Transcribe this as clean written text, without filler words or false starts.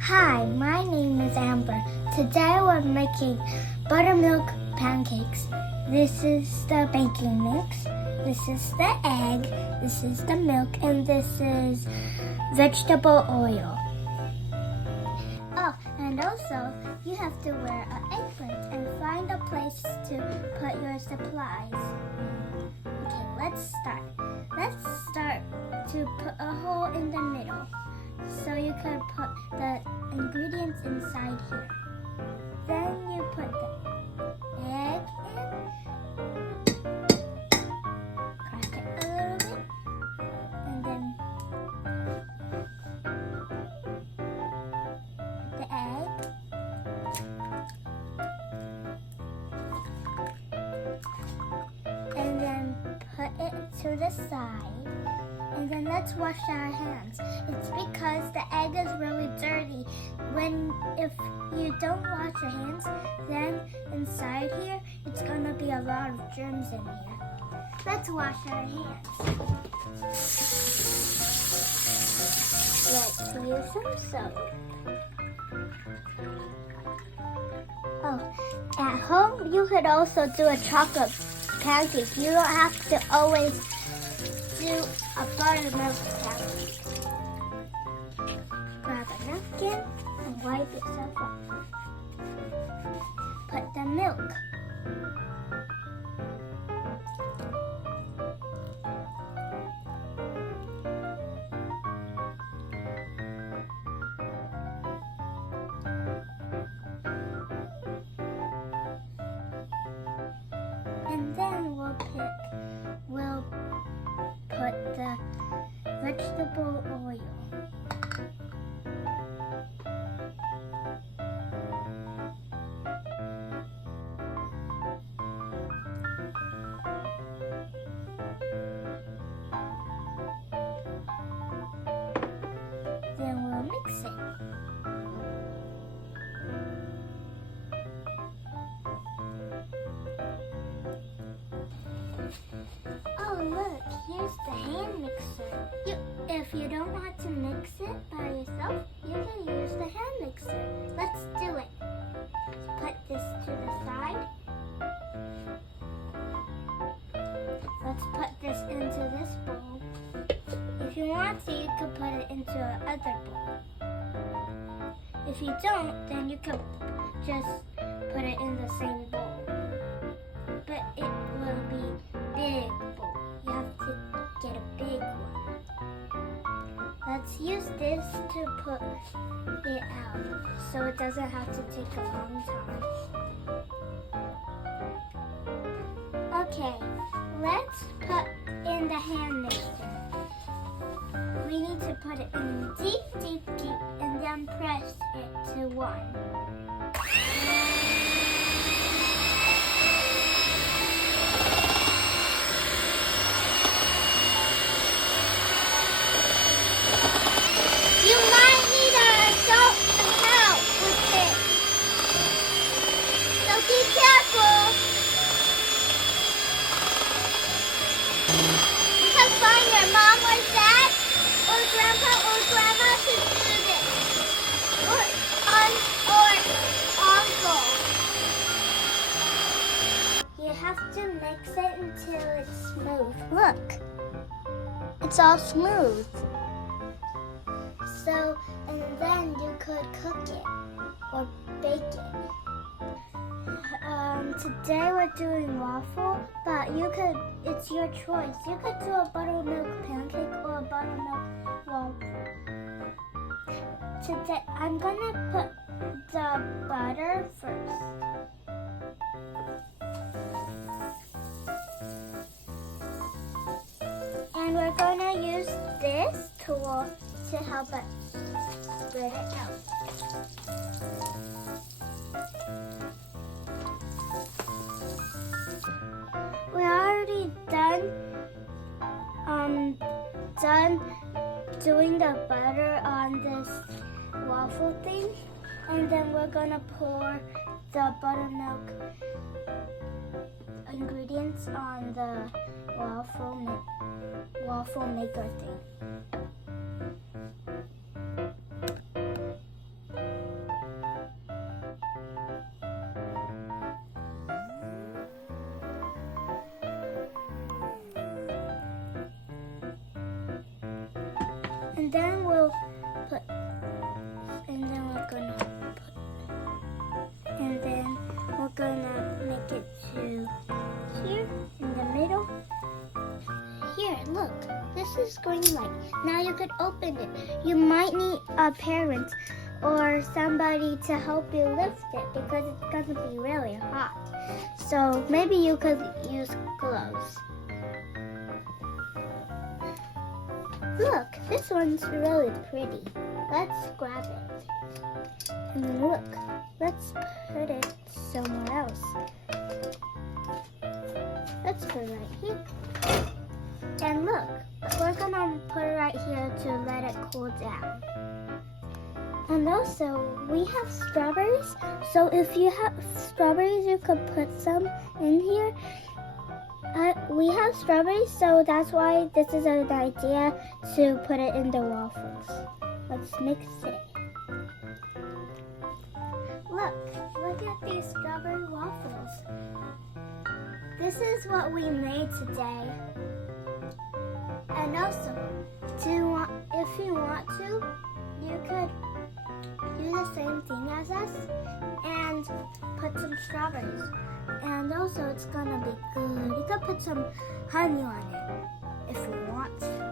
Hi, my name is Amber. Today we're making buttermilk pancakes. This is the baking mix. This is the egg. This is the milk. And this is vegetable oil. Oh, and also you have to wear an apron and find a place to put your supplies. Okay, let's start. Let's start to put a hole in the middle, so you could put the ingredients inside here. Then you put the egg in, crack it a little bit, and then put the egg, and then put it to the side. And then let's wash our hands. It's because the egg is really dirty. If you don't wash your hands, then inside here, it's gonna be a lot of germs in here. Let's wash our hands. Let's use some soap. Oh, at home, you could also do a chocolate pancake. You don't have to always do a buttermilk pancake. Grab a napkin and wipe yourself off. Put the milk. And then we'll put the vegetable oil. Then we'll mix it. Oh look, here's the hand mixer. If you don't want to mix it by yourself, you can use the hand mixer. Let's do it. Put this to the side. Let's put this into this bowl. If you want to, you can put it into another bowl. If you don't, then you can just put it in the same bowl. But it will be big bowl. You have to get a big one. Let's use this to put it out, so it doesn't have to take a long time. Okay, let's put in the hand mixer. We need to put it in deep, and then press it to 1. You might need an adult to help with it, so be careful. You can find your mom or dad or grandpa or grandma to do this, or uncle. You have to mix it until it's smooth. Look, it's all smooth. So, and then you could cook it or bake it. Today we're doing waffle, but it's your choice. You could do a buttermilk pancake or a buttermilk waffle. Today, I'm gonna put the butter first. And we're gonna use this tool to help us spread it out. We're already done doing the butter on this waffle thing, and then we're gonna pour the buttermilk ingredients on the waffle maker thing. then we're gonna make it to here in the middle. Here, look, this is green light. Now you could open it. You might need a parent or somebody to help you lift it because it's gonna be really hot. So maybe you could use gloves. Look, this one's really pretty. Let's grab it. And look, let's put it somewhere else. Let's put it right here. And look, we're gonna put it right here to let it cool down. And also, we have strawberries. So if you have strawberries, you could put some in here. We have strawberries, so that's why this is an idea to put it in the waffles. Let's mix it. Look at these strawberry waffles. This is what we made today. And also, if you want to, you could do the same thing as us and put some strawberries. And also, it's gonna be good. You could put some honey on it if you want to.